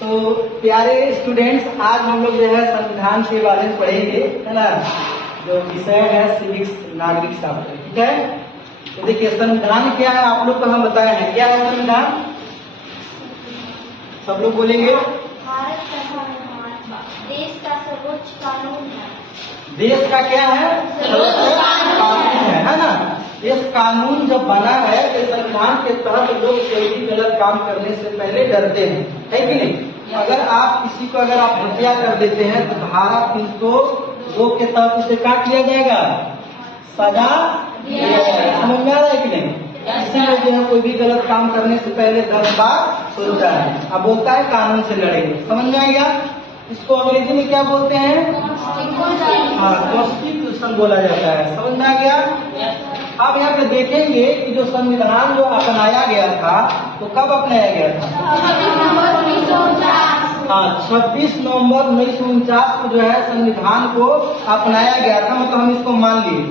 तो प्यारे स्टूडेंट्स, आज हम लोग जो है संविधान के बारे में पढ़ेंगे, है ना। जो विषय है सिविक्स, नागरिक शास्त्र, ठीक है। तो देखिए संविधान क्या है, आप लोग को हम बताए हैं। क्या है संविधान? सब लोग बोलेंगे। भारत का संविधान देश का सर्वोच्च कानून है। देश का क्या है? सर्वोच्च कानून है ना। इस कानून जब बना है तो संविधान के तहत लोग कोई भी गलत काम करने से पहले डरते हैं, है कि नहीं। अगर आप किसी को अगर आप हत्या कर देते हैं तो धारा 302 के तहत उसे क्या किया जाएगा? सजा दिया जाएगा। समझ में आ रहा है कि नहीं? इसीलिए जो है कोई भी गलत काम करने से पहले 10 बार सोचता है। अब बोलता है कानून से लड़ेंगे। समझ में आ गया? इसको अंग्रेजी में क्या बोलते हैं? कॉन्स्टिट्यूशन बोला जाता है। समझ में आ गया? अब यहाँ पे देखेंगे कि जो संविधान जो अपनाया गया था तो कब अपनाया गया था? 26 नवंबर 1949 को जो है संविधान को अपनाया गया था। मतलब हम इसको मान लिए,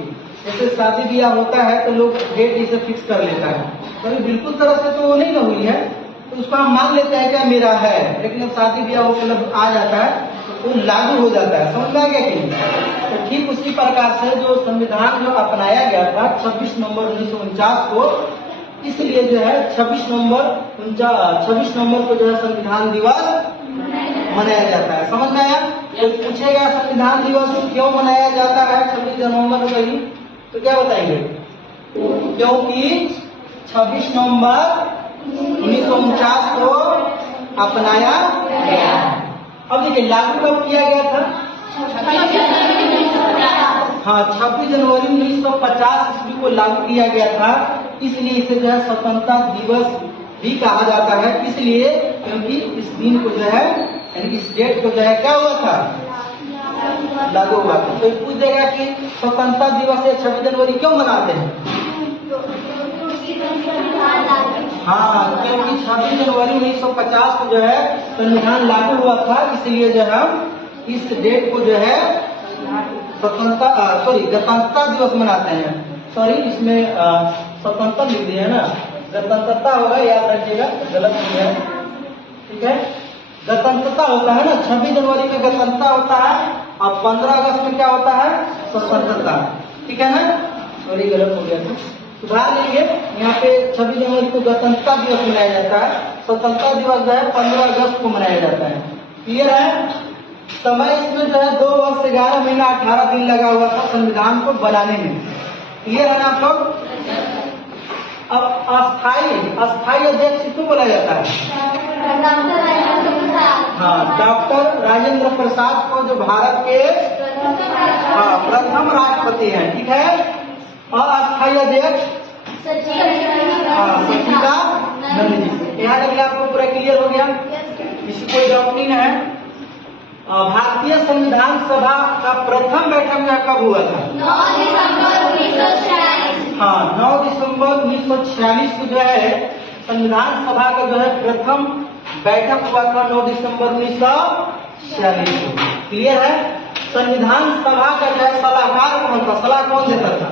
जैसे शादी ब्याह होता है तो लोग डेट इसे फिक्स कर लेता है, पर बिल्कुल तरह से तो वो नहीं ना हुई है, तो उसको हम मान लेते हैं क्या मेरा है, लेकिन जब शादी ब्याह हो मतलब आ जाता है तो लागू हो जाता है। समझ में आ गया कि नहीं? तो ठीक उसी प्रकार से जो संविधान जो अपनाया गया था 26 नवंबर 1949 को, इसलिए जो है 26 नवंबर को जो है संविधान दिवस मनाया जाता है। समझ में आया? तो पूछेगा संविधान दिवस क्यों मनाया जाता है 26 नवंबर को ही, तो क्या बताएंगे? क्योंकि 26 नवंबर 1949 को अपनाया गया। अब देखिए लागू कब किया गया था? 26 जनवरी 1950 ईस्वी को लागू किया गया था। इसलिए इसे जो है स्वतंत्रता दिवस भी कहा जाता है। इसलिए क्योंकि इस दिन को जो है यानी इस डेट को जो है क्या हुआ था? लागू हुआ था। तो पूछ देगा कि स्वतंत्रता दिवस या 26 जनवरी क्यों मनाते हैं? हाँ, क्योंकि 26 जनवरी 1950 को जो है संविधान लागू हुआ था। इसलिए जो है इस डेट को जो है गणतंत्रता दिवस मनाते हैं। इसमें स्वतंत्रता लिख दिया है ना, गणतंत्रता होगा, याद रखिएगा, गलत नहीं है, ठीक है। गणतंत्रता होता है ना, 26 जनवरी में गणतंत्रता होता है और 15 अगस्त में क्या होता है? स्वतंत्रता, ठीक है ना। सॉरी गलत हो गया था, सुधार लेंगे। यहाँ पे 26 जनवरी को गणतंत्रता दिवस मनाया जाता है, स्वतंत्रता दिवस जो है 15 अगस्त को मनाया जाता है। क्लियर है? समय इसमें जो है 2 वर्ष 11 महीना 18 दिन लगा हुआ था संविधान को बनाने में। क्लियर है ना आप लोग? अब अस्थायी अध्यक्ष किसको बोला जाता है? हाँ, डॉक्टर राजेंद्र प्रसाद को, जो भारत के प्रथम राष्ट्रपति हैं, ठीक है। अस्थायी अध्यक्ष सच्चिदानंद जी। यहाँ तक आपको पूरा क्लियर हो गया? इसकी कोई डाउट नहीं है। भारतीय संविधान सभा का प्रथम बैठक में कब हुआ था? 9 दिसंबर 1946। हाँ, 9 दिसंबर 1946 को जो है संविधान सभा का जो है प्रथम बैठक हुआ था 9 दिसंबर 1946 को। क्लियर है? संविधान सभा का जो है सलाहकार कौन था? सलाह कौन देता था?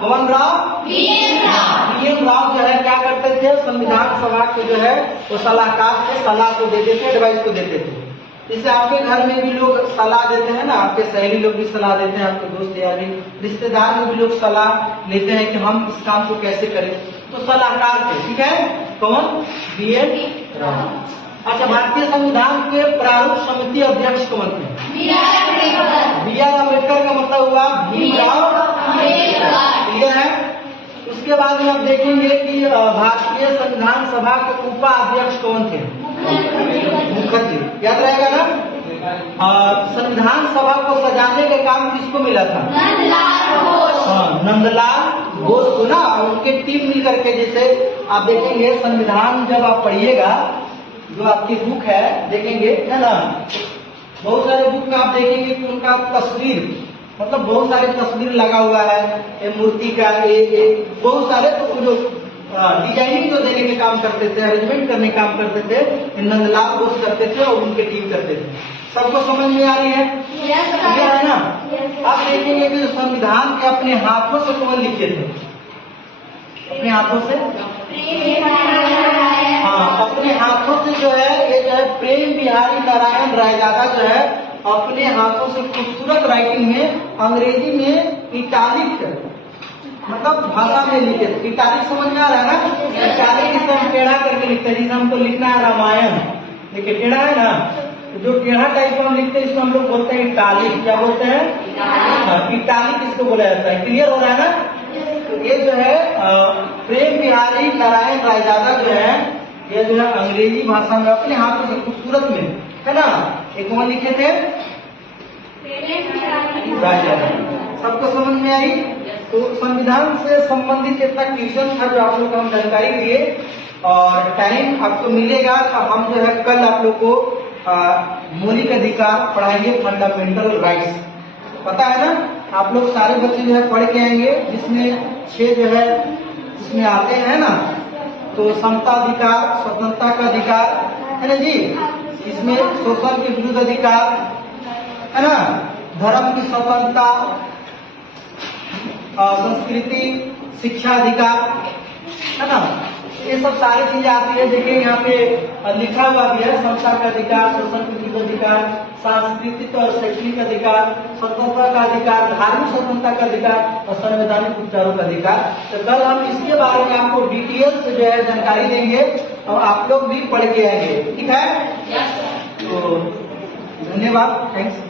कौन राव? बीएन राव जो है क्या करते थे? संविधान सभा के जो है वो सलाहकार थे, सलाह को देते थे, एडवाइस को देते थे। जैसे आपके घर में भी लोग सलाह देते हैं ना, आपके सहेली लोग भी सलाह देते हैं, आपके दोस्त यारी रिश्तेदार में भी लोग सलाह लेते हैं कि हम इस काम को कैसे करें, तो सलाहकार थे, ठीक है। कौन? बीएन राव। अच्छा, भारतीय संविधान के प्रारूप समिति अध्यक्ष कौन थे? BR अम्बेडकर का मतलब हुआ भीमराव अम्बेडकर। क्लियर है? उसके बाद में आप देखेंगे कि भारतीय संविधान सभा के उपाध्यक्ष कौन थे? मुखर्जी। याद रहेगा ना? संविधान सभा को सजाने का काम किसको मिला था? नंदलाल घोष को ना, उनके टीम मिल करके। जैसे आप देखेंगे संविधान जब आप पढ़िएगा, जो आपकी बुक है देखेंगे, है ना, बहुत सारे बुक में आप देखेंगे कि उनका तस्वीर, मतलब बहुत सारे तस्वीर लगा हुआ है, मूर्ति का बहुत सारे, तो जो डिजाइनिंग तो देने के काम करते थे, अरेंजमेंट करने का काम करते थे, नंदलाल घोष करते थे और उनके टीम करते थे। सबको समझ में आ रही है? क्लियर है ना? आप देखेंगे कि संविधान के अपने हाथों से कौन लिखे थे? अपने हाथों से, हाँ, अपने प्रेम बिहारी नारायण रायजादा जो है अपने हाथों से खूबसूरत राइटिंग में अंग्रेजी में इटालिक मतलब भाषा में लिखे। इटालिक समझ में आ रहा है ना? इटालिक इसे हम टेढ़ा करके लिखते हैं, जिसे हमको लिखना है रामायण। देखिए टेढ़ा है ना, जो टेढ़ा टाइप का हम लिखते हैं इसको हम लोग बोलते हैं इटालिक। क्या बोलते हैं? इटालिक इसको बोला जाता है। क्लियर हो रहा है ना? तो ये जो है प्रेम बिहारी नारायण रायजादा जो है, ये जो है अंग्रेजी भाषा में अपने हाथों से खूबसूरत में, है ना, एक वहां लिखे थे रायजादा। सबको समझ में आई? तो संविधान से संबंधित इतना क्वेश्चन था जो आप लोग को हम जानकारी दिए, और टाइम आपको मिलेगा तो हम जो है कल आप लोग को मौलिक अधिकार पढ़ाएंगे, फंडामेंटल राइट्स। पता है ना, आप लोग सारे बच्चे जो है पढ़ के आएंगे, जिसमें 6 जो है इसमें आते हैं ना। तो समता अधिकार, स्वतंत्रता का अधिकार है ना जी, इसमें शोषण के विरुद्ध अधिकार है ना, धर्म की स्वतंत्रता, संस्कृति, शिक्षा अधिकार है ना, ये सब सारी चीजें आती है। देखिए यहाँ पे लिखा हुआ भी है, समता का अधिकार, शोषण के विरुद्ध अधिकार, सांस्कृतिक और शैक्षणिक अधिकार, स्वतंत्रता का अधिकार, धार्मिक स्वतंत्रता का अधिकार और संवैधानिक उपचारों का अधिकार। तो कल हम इसके बारे में आपको डिटेल से जो है जानकारी देंगे और आप लोग भी पढ़ के आएंगे। ठीक है? तो धन्यवाद, थैंक्स।